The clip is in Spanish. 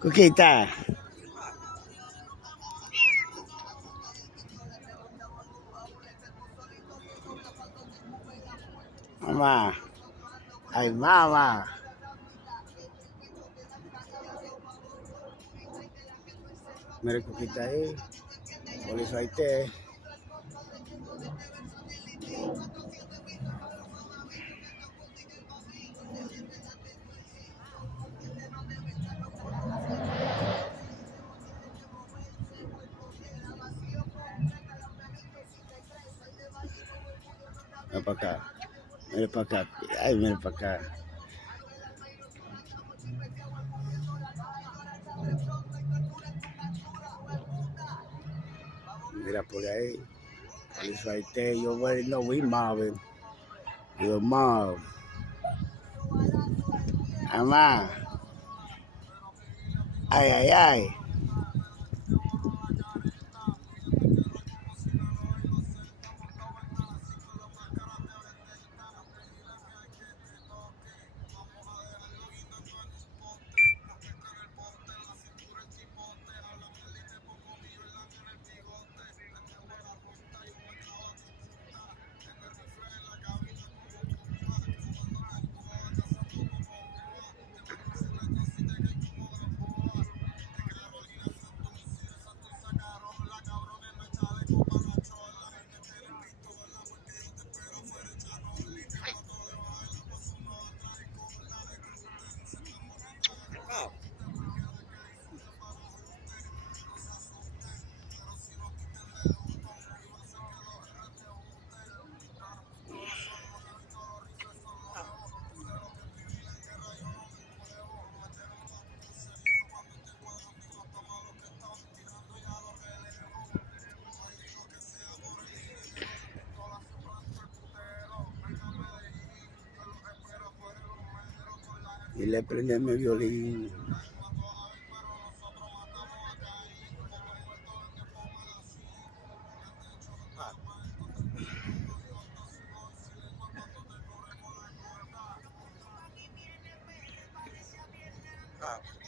Cuquita. Mamá. Ay, mamá. Mira Cuquita ahí. Por eso hay té. Mira para acá. Mira para acá. Ay, mira para acá. Mira por ahí. Por eso hay té. Yo voy, no, we mobbing. You're mob. Mamá. Ay, ay, ay. Y le prende mi violín. Ah.